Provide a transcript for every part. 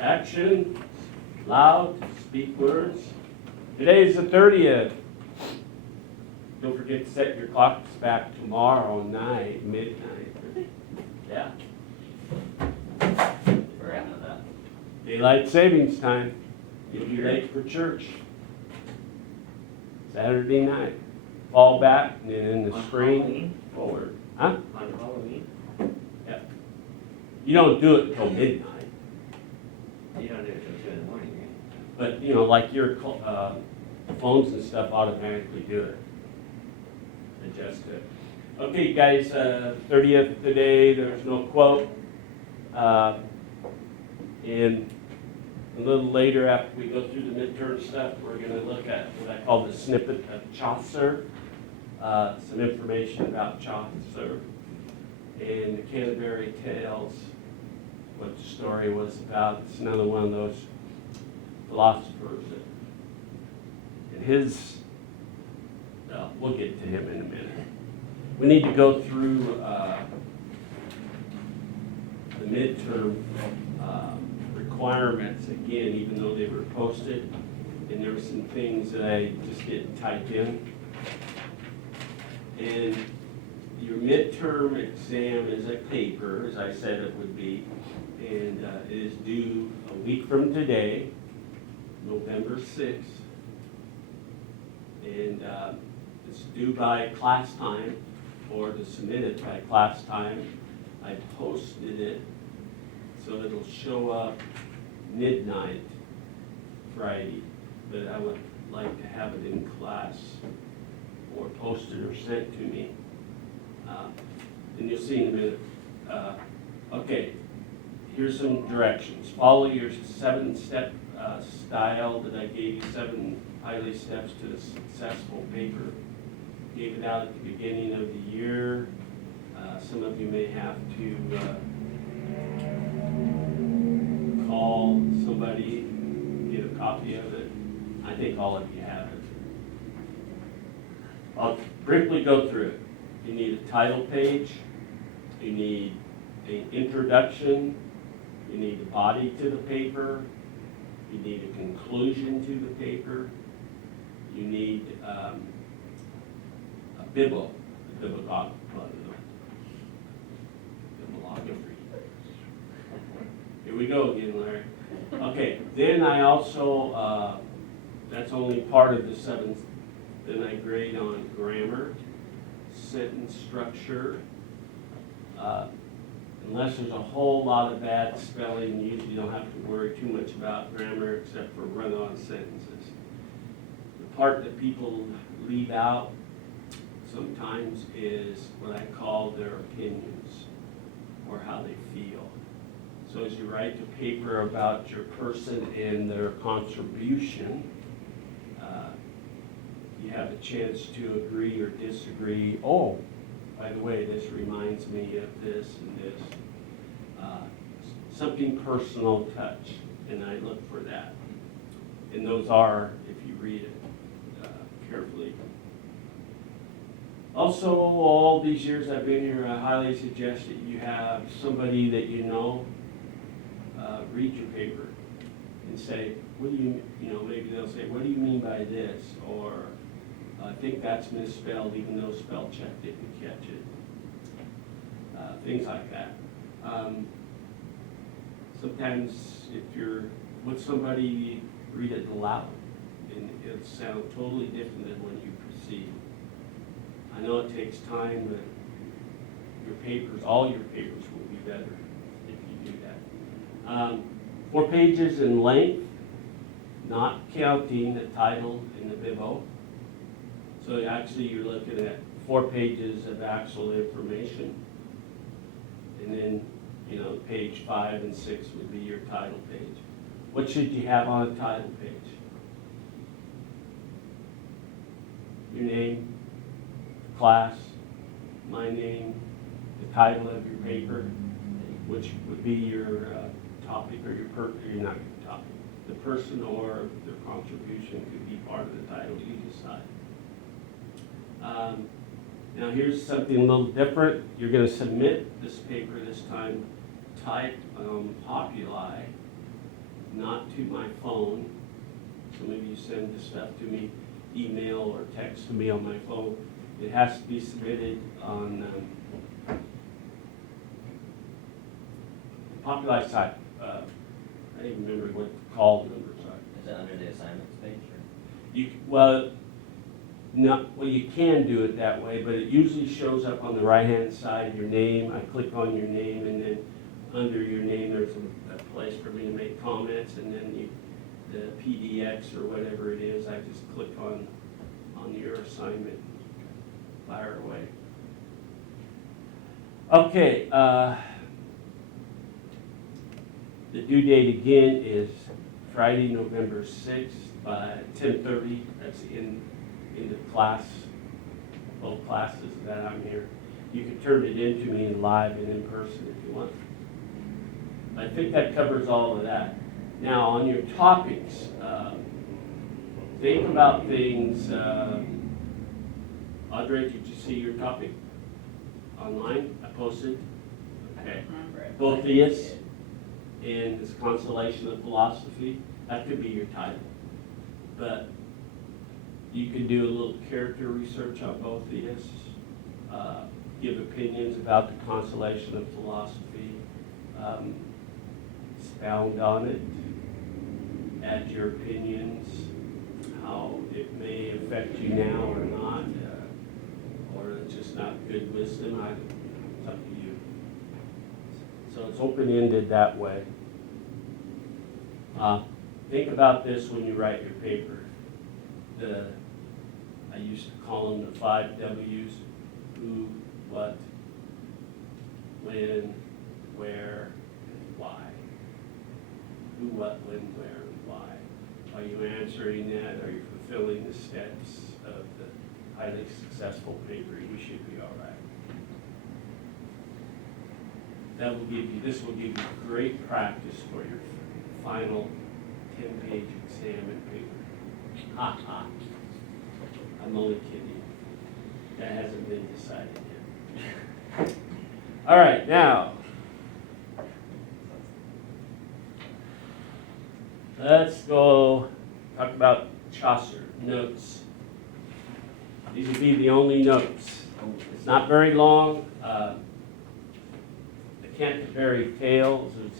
Action, loud, speak words. Today is the 30th. Don't forget to set your clocks back tomorrow night, midnight. Yeah. We're out of that. Daylight savings time. You'll be late for church. Saturday night. Fall back, and then in the On spring, Halloween? forward. Huh? On Halloween? Yeah. You don't do it till midnight. You don't do it till 2 in the morning, right? But, you know, like your phones and stuff automatically do it. Adjust it. Okay, guys, 30th today, there's no quote. And a little later, after we go through the midterm stuff, we're going to look at what I call the snippet of Chaucer. Some information about Chaucer and the Canterbury Tales, what the story was about. It's another one of those philosophers and his, we'll get to him in a minute. We need to go through the midterm requirements again, even though they were posted, and there were some things that I just didn't type in. And your midterm exam is a paper, as I said it would be, and it is due a week from today, November 6th. And it's due by class time, or to submit it by class time. I posted it, so it'll show up midnight Friday, but I would like to have it in class or posted or sent to me. And you'll see in a minute. Okay, here's some directions. Follow your 7-step style that I gave you, 7 highly steps to a successful paper. Gave it out at the beginning of the year. Some of you may have to call somebody, get a copy of it. I think all of you have it. I'll briefly go through it. You need a title page. You need an introduction. You need a body to the paper. You need a conclusion to the paper. You need a bibliography. Here we go again, Larry. Okay, then I also, that's only part of the 7th, then I grade on grammar, sentence structure. Unless there's a whole lot of bad spelling, you usually don't have to worry too much about grammar except for run-on sentences. The part that people leave out sometimes is what I call their opinions or how they feel. So as you write the paper about your person and their contribution, you have a chance to agree or disagree. Oh, by the way, this reminds me of this and this. Something personal touch, and I look for that. And those are, if you read it carefully. Also, all these years I've been here, I highly suggest that you have somebody that you know read your paper and say, what do you know, maybe they'll say, what do you mean by this? Or, I think that's misspelled, even though spell check didn't catch it. Things like that. Sometimes if you're with somebody, read it aloud, and it'll sound totally different than what you perceive. I know it takes time, but your papers, all your papers will be better if you do that. 4 pages in length, not counting the title and the bibbo. So actually you're looking at 4 pages of actual information. And then, you know, page 5 and 6 would be your title page. What should you have on a title page? Your name, class, my name, the title of your paper, which would be your topic or your not your topic. The person or their contribution could be part of the title, you decide. Now here's something a little different. You're going to submit this paper this time typed Populi to my phone. Some of you send the stuff to me, email or text to me on my phone. It has to be submitted on Populi site. I don't even remember what the call numbers are. Is it under the assignments page or? You can do it that way, but it usually shows up on the right-hand side, your name. I click on your name, and then under your name, there's a place for me to make comments, and then the PDX or whatever it is, I just click on your assignment, fire away. Okay, the due date again is Friday, November 6th by 10:30. That's in the class, both classes that I'm here. You can turn it in to me in live and in person if you want. I think that covers all of that. Now, on your topics, think about things. Audrey, did you see your topic online? I posted. Okay. Boethius and his Consolation of Philosophy. That could be your title. But you can do a little character research on Boethius, give opinions about the Consolation of Philosophy, expound on it, add your opinions, how it may affect you now or not, or it's just not good wisdom. It's up to you. So it's open-ended that way. Think about this when you write your paper. I used to call them the 5 W's: who, what, when, where, and why. Who, what, when, where, and why. Are you answering that? Are you fulfilling the steps of the highly successful paper? You should be all right. This will give you great practice for your final 10-page exam and paper. Ha ha. I'm only kidding. That hasn't been decided yet. All right, now, let's go talk about Chaucer, notes. These will be the only notes. It's not very long. The Canterbury Tales is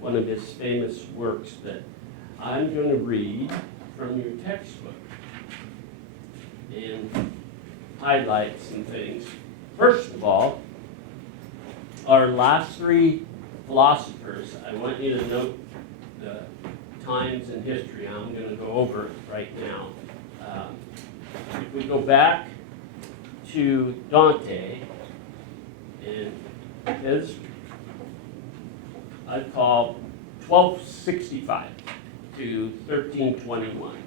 one of his famous works that I'm going to read from your textbook and highlights and things. First of all, our last 3 philosophers, I want you to note the times in history. I'm going to go over it right now. If we go back to Dante, and his, I call 1265 to 1321.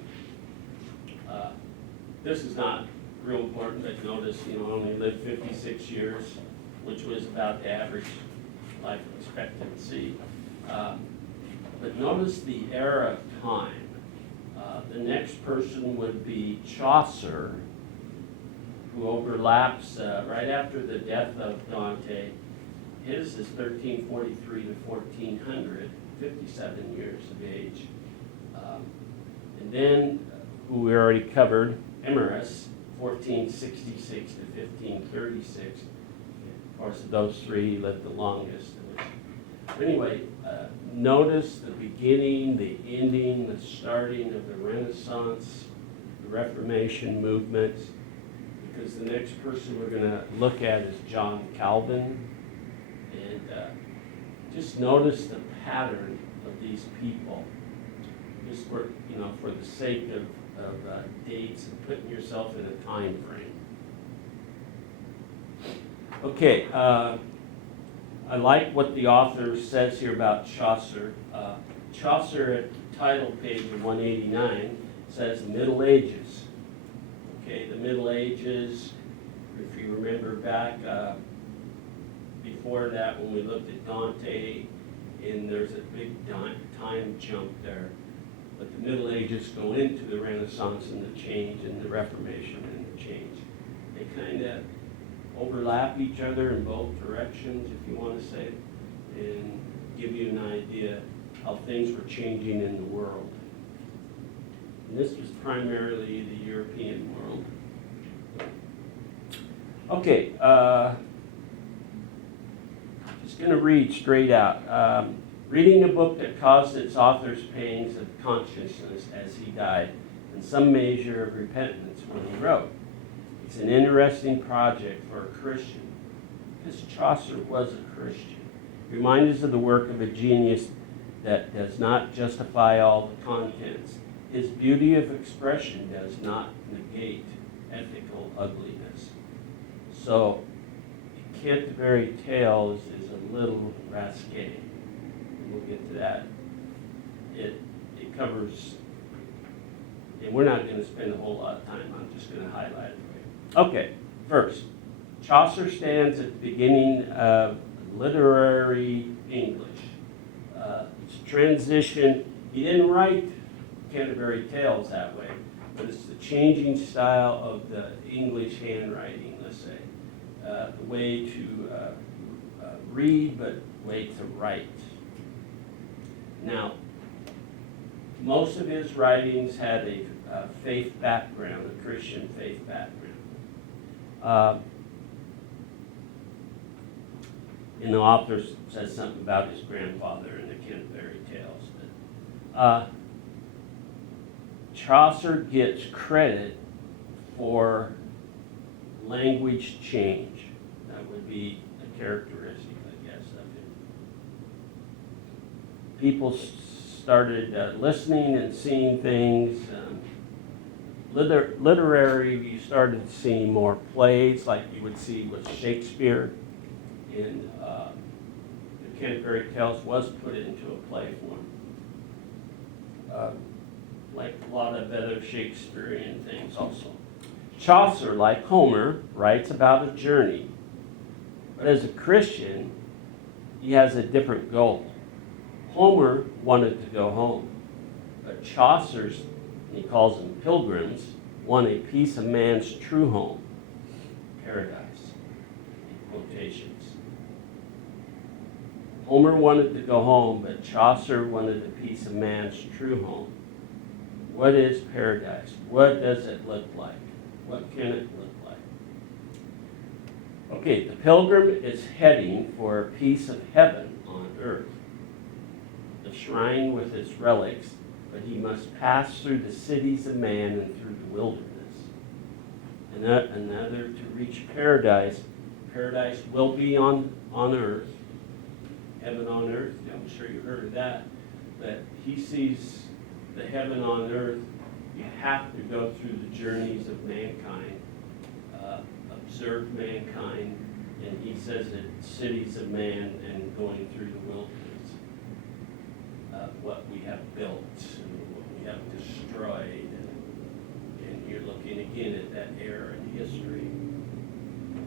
This is not real important, but notice, only lived 56 years, which was about the average life expectancy. But notice the era of time. The next person would be Chaucer, who overlaps right after the death of Dante. His is 1343 to 1400, 57 years of age. And then, who we already covered, Emmerus, 1466 to 1536. Of course, those 3 lived the longest. But anyway, notice the beginning, the ending, the starting of the Renaissance, the Reformation movement, because the next person we're going to look at is John Calvin. And just notice the pattern of these people, just for the sake of dates and putting yourself in a time frame. Okay, I like what the author says here about Chaucer. Chaucer at the title page of 189 says the Middle Ages. Okay, the Middle Ages, if you remember back before that when we looked at Dante, and there's a big time jump there. But the Middle Ages go into the Renaissance and the change, and the Reformation and the change. They kind of overlap each other in both directions, if you want to say, and give you an idea how things were changing in the world. And this was primarily the European world. Okay, just going to read straight out. Reading a book that caused its author's pangs of consciousness as he died, and some measure of repentance when he wrote. It's an interesting project for a Christian, because Chaucer was a Christian. Reminds us of the work of a genius that does not justify all the contents. His beauty of expression does not negate ethical ugliness. So, Canterbury Tales is a little risque. We'll get to that. It covers, and we're not going to spend a whole lot of time. I'm just going to highlight it for you. Okay, first, Chaucer stands at the beginning of literary English. It's transition. He didn't write Canterbury Tales that way, but it's the changing style of the English handwriting, let's say. The way to read, but way to write. Now, most of his writings had a faith background, a Christian faith background. And the author says something about his grandfather in the Canterbury Tales. But, Chaucer gets credit for language change. That would be a characteristic, I guess, of him. People started listening and seeing things. Literary, you started seeing more plays like you would see with Shakespeare. And the Canterbury Tales was put into a play form. Like a lot of other Shakespearean things also. Chaucer, like Homer, writes about a journey. But as a Christian, he has a different goal. Homer wanted to go home, but Chaucer's, he calls them pilgrims, want a piece of man's true home, paradise, in quotations. Homer wanted to go home, but Chaucer wanted a piece of man's true home. What is paradise? What does it look like? What can it look like? Okay, the pilgrim is heading for a piece of heaven on earth. The shrine with its relics, but he must pass through the cities of man and through the wilderness. Another to reach paradise. Paradise will be on earth. Heaven on earth, I'm sure you heard of that. But he sees the heaven on earth. You have to go through the journeys of mankind, observe mankind, and he says that cities of man and going through the wilderness. What we have built and what we have destroyed, and you're looking again at that era in history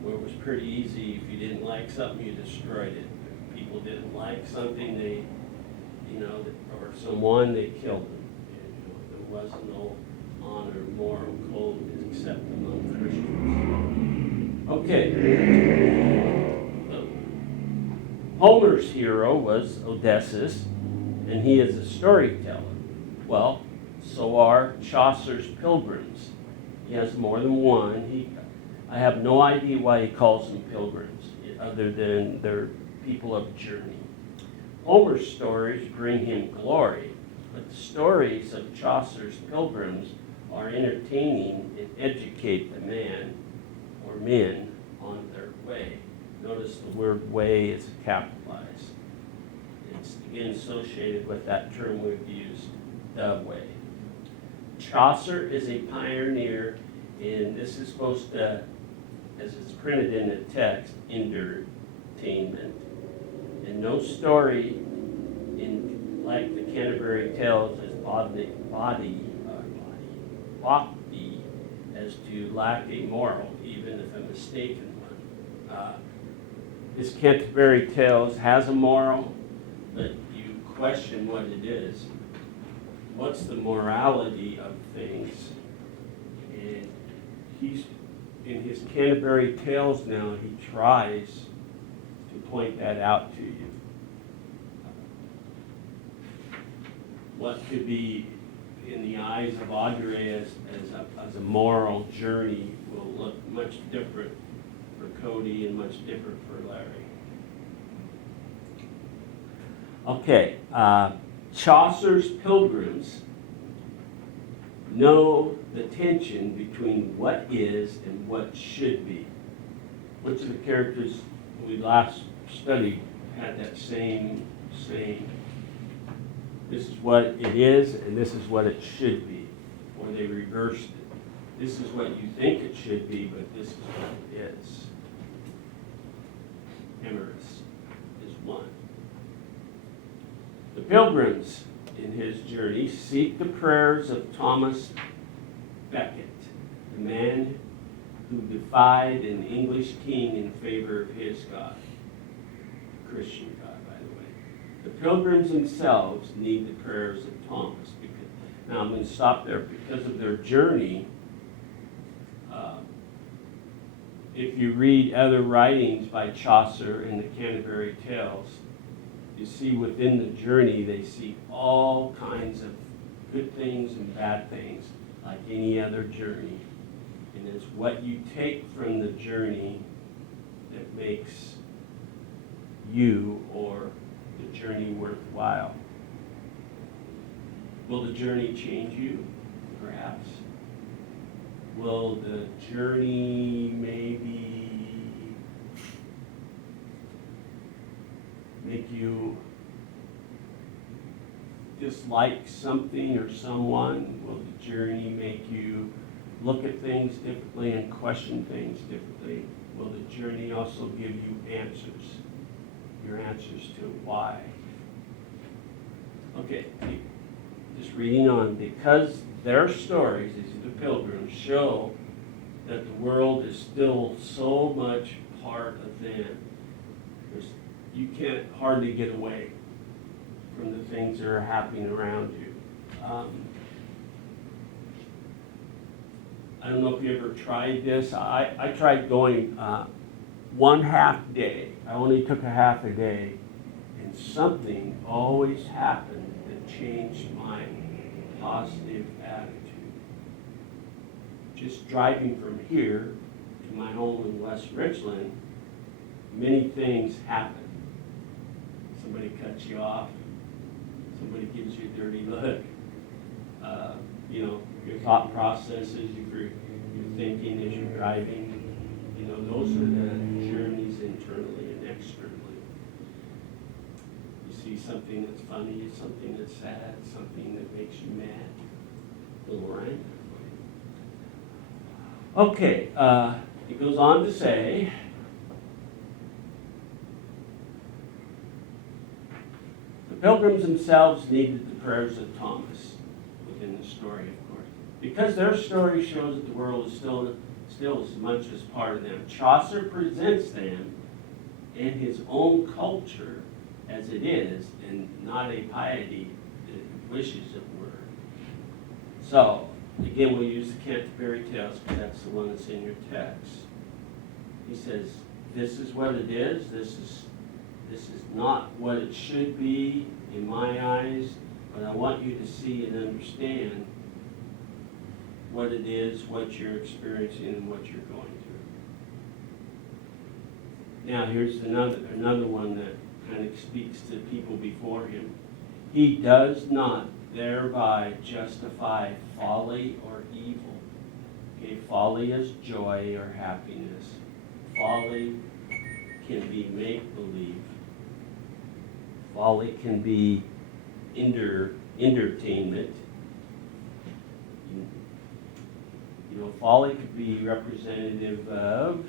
where it was pretty easy. If you didn't like something, you destroyed it. If people didn't like something, they, or someone, they killed them. And, there was no honor, moral code except among Christians. Okay. Homer's hero was Odysseus, and he is a storyteller. Well, so are Chaucer's pilgrims. He has more than one. I have no idea why he calls them pilgrims, other than they're people of journey. Homer's stories bring him glory, but the stories of Chaucer's pilgrims are entertaining and educate the man or men on their way. Notice the word way is capitalized. It's again associated with that term we've used, the way. Chaucer is a pioneer, and this is supposed to, as it's printed in the text, entertainment. And no story in like the Canterbury Tales is bawdy as to lack a moral, even if a mistaken one. This Canterbury Tales has a moral, but you question what it is. What's the morality of things? And he's, in his Canterbury Tales now, he tries to point that out to you. what could be in the eyes of Audrey as a moral journey will look much different for Cody and much different for Larry. Okay, Chaucer's Pilgrims know the tension between what is and what should be. Which of the characters we last studied had that same saying? This is what it is and this is what it should be. Or they reversed it. This is what you think it should be, but this is what it is. Emerus is one. The pilgrims in his journey seek the prayers of Thomas Becket, the man who defied an English king in favor of his God, Christian God, by the way. The pilgrims themselves need the prayers of Thomas. Now I'm going to stop there because of their journey. If you read other writings by Chaucer in the Canterbury Tales, you see within the journey they see all kinds of good things and bad things, like any other journey. And it's what you take from the journey that makes you or the journey worthwhile. Will the journey change you? Perhaps. Will the journey maybe make you dislike something or someone? Will the journey make you look at things differently and question things differently? Will the journey also give you answers? Your answers to why? Okay, just reading on. Because their stories, these are the pilgrims, show that the world is still so much part of them. You can't hardly get away from the things that are happening around you. I don't know if you ever tried this. I tried going 1/2 day. I only took a half a day, and something always happened that changed my positive attitude. Just driving from here to my home in West Richland, many things happen. Somebody cuts you off. Somebody gives you a dirty look. Your thought processes, your thinking as you're driving, those are the journeys internally and externally. You see something that's funny, something that's sad, something that makes you mad, a little rant. Okay, it goes on to say, the pilgrims themselves needed the prayers of Thomas within the story, of course. Because their story shows that the world is still as much as part of them. Chaucer presents them in his own culture as it is, and not a piety that wishes it were. So, again, we'll use the Canterbury Tales because that's the one that's in your text. He says, this is what it is. This is not what it should be in my eyes, but I want you to see and understand what it is, what you're experiencing, and what you're going through. Now, here's another one that kind of speaks to people before him. He does not thereby justify folly or evil. Okay, folly is joy or happiness. Folly can be make-believe. Folly can be entertainment. Folly could be representative of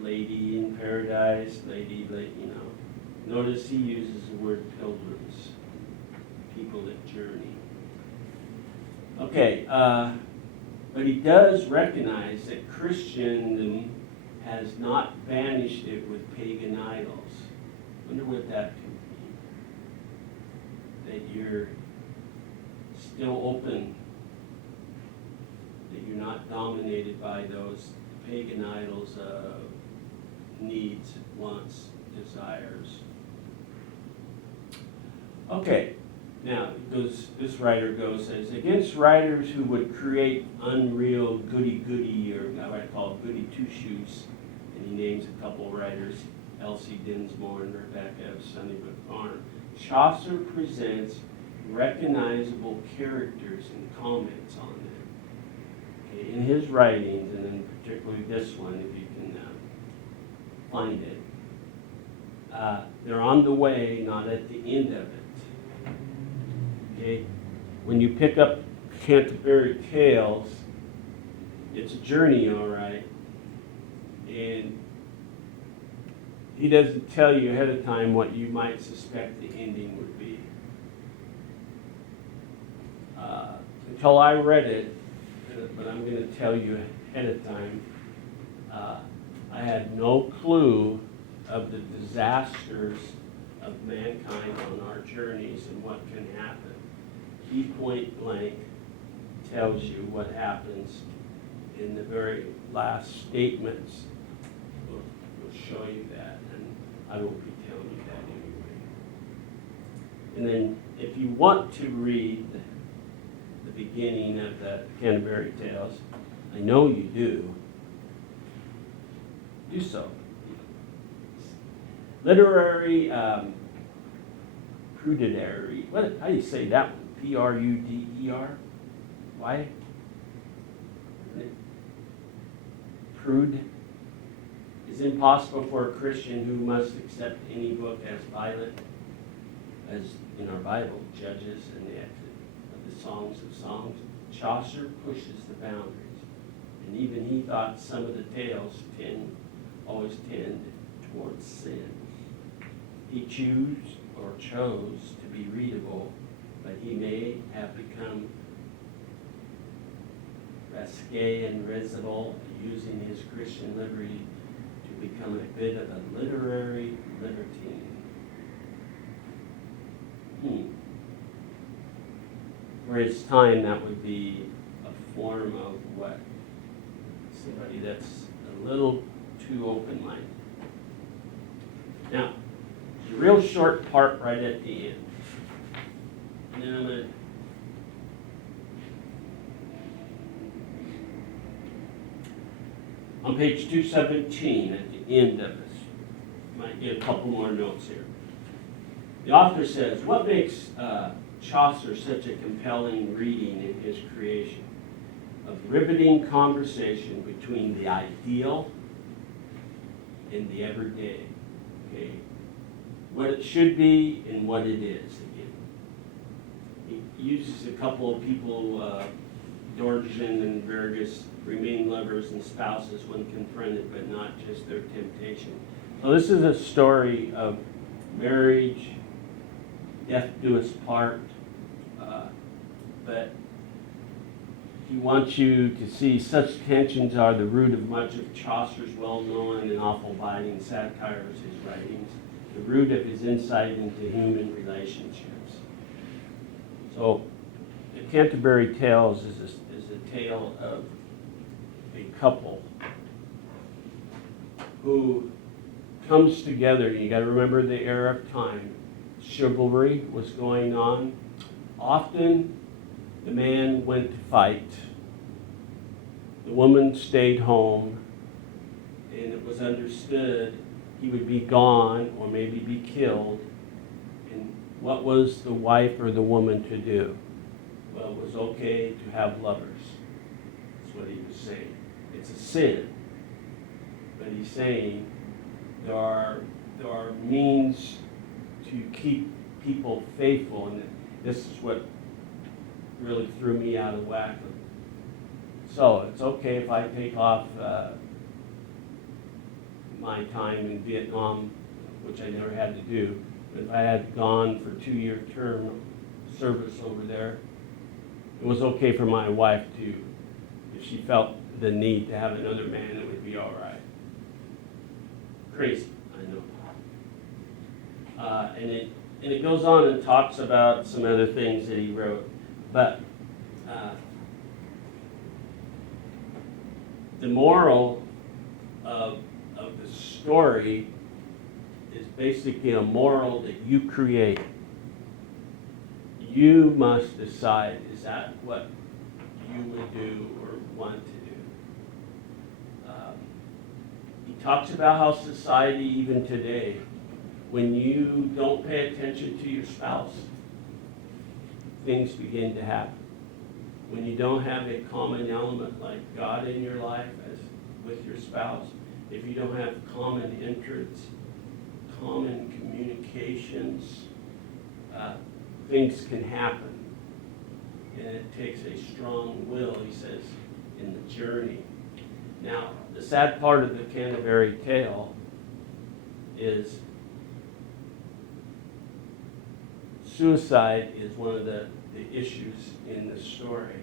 lady in paradise, lady, Notice he uses the word pilgrims, people that journey. Okay, but he does recognize that Christendom has not banished it with pagan idols. I wonder what that could mean. That you're still open, that you're not dominated by those pagan idols of needs, wants, desires. Okay, Now, this writer says, against writers who would create unreal goody-goody, or what I call goody two-shoes, and he names a couple writers, Elsie Dinsmore and Rebecca of Sunnybrook Farm, Chaucer presents recognizable characters and comments on them. Okay, in his writings, and then particularly this one, if you can find it, they're on the way, not at the end of it. Okay? When you pick up Canterbury Tales, it's a journey, all right. And he doesn't tell you ahead of time what you might suspect the ending would be. Until I read it, but I'm going to tell you ahead of time, I had no clue of the disasters of mankind on our journeys and what can happen. He point blank tells you what happens in the very last statements. Will show you that, and I won't be telling you that anyway. And then if you want to read the beginning of the Canterbury Tales, I know you do so. Literary prudentary. How do you say that one? Pruder? Why? Prude. It's impossible for a Christian who must accept any book as violent as in our Bible, Judges and the Exit of the Songs of Songs. Chaucer pushes the boundaries, and even he thought some of the tales always tend towards sin. He chose to be readable, but he may have become risque and risible, using his Christian liberty to become a bit of a literary libertine. For his time, that would be a form of what? Somebody that's a little too open-minded. Now, a real short part right at the end. And then I'm going to on page 217 at the end of this, might get a couple more notes here. The author says, what makes Chaucer such a compelling reading in his creation? Of riveting conversation between the ideal and the everyday. Okay? What it should be and what it is again. He uses a couple of people, Dorigen and Verges, remain lovers and spouses when confronted, but not just their temptation. So this is a story of marriage, death do us part, but he wants you to see such tensions are the root of much of Chaucer's well-known and awful biting satires, his writings, the root of his insight into human relationships. So the Canterbury Tales is a tale of a couple who comes together. You got to remember the era of time. Chivalry was going on. Often the man went to fight. The woman stayed home, and it was understood he would be gone or maybe be killed. And what was the wife or the woman to do? Well, it was okay to have lovers. That's what he was saying. It's a sin. But he's saying there are means to keep people faithful, and this is what really threw me out of whack. So it's okay if I take off my time in Vietnam, which I never had to do, but if I had gone for 2-year term service over there, it was okay for my wife to, if she felt the need to have another man, it would be all right. Crazy, I know. And it goes on and talks about some other things that he wrote, but the moral of the story is basically a moral that you create. You must decide, is that what you would do or want to do? He talks about how society, even today, when you don't pay attention to your spouse, things begin to happen. When you don't have a common element like God in your life as with your spouse, if you don't have common interests, common communications, things can happen. And it takes a strong will, he says, in the journey. Now, the sad part of the Canterbury Tale is suicide is one of the issues in the story.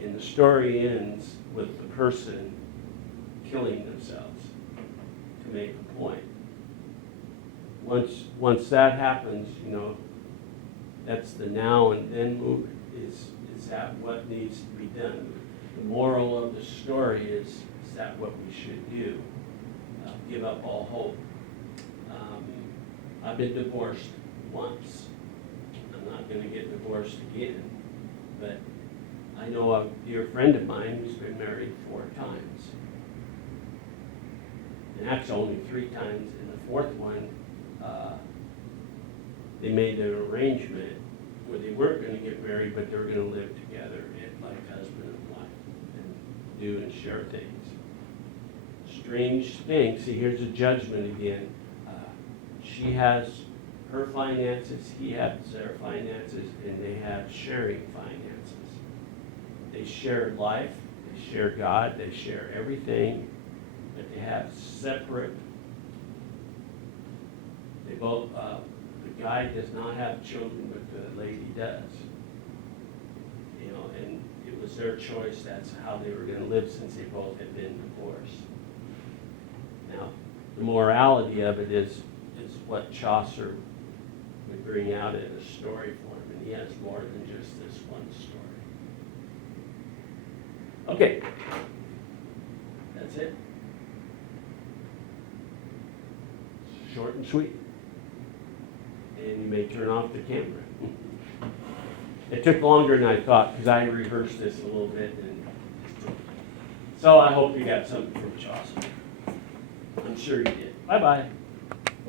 And the story ends with the person killing themselves to make a point. Once that happens, you know, that's the now and then movement. Is that what needs to be done? The moral of the story is that what we should do? Give up all hope. I've been divorced once. I'm not going to get divorced again. But I know a dear friend of mine who's been married 4 times. And that's only 3 times. In the 4th one, they made an arrangement where they weren't going to get married, but they were going to live together like husband and wife and do and share things. Strange thing. See, here's a judgment again. She has her finances, he has their finances, and they have sharing finances. They share life, they share God, they share everything, but they have separate. They both. The guy does not have children, but the lady does. You know, and it was their choice. That's how they were going to live since they both had been divorced. Now, the morality of it is what Chaucer would bring out in a story for him, and he has more than just this one story. Okay, that's it. Short and sweet. And you may turn off the camera. It took longer than I thought because I rehearsed this a little bit. So I hope you got something from Chaucer. I'm sure you did. Bye-bye.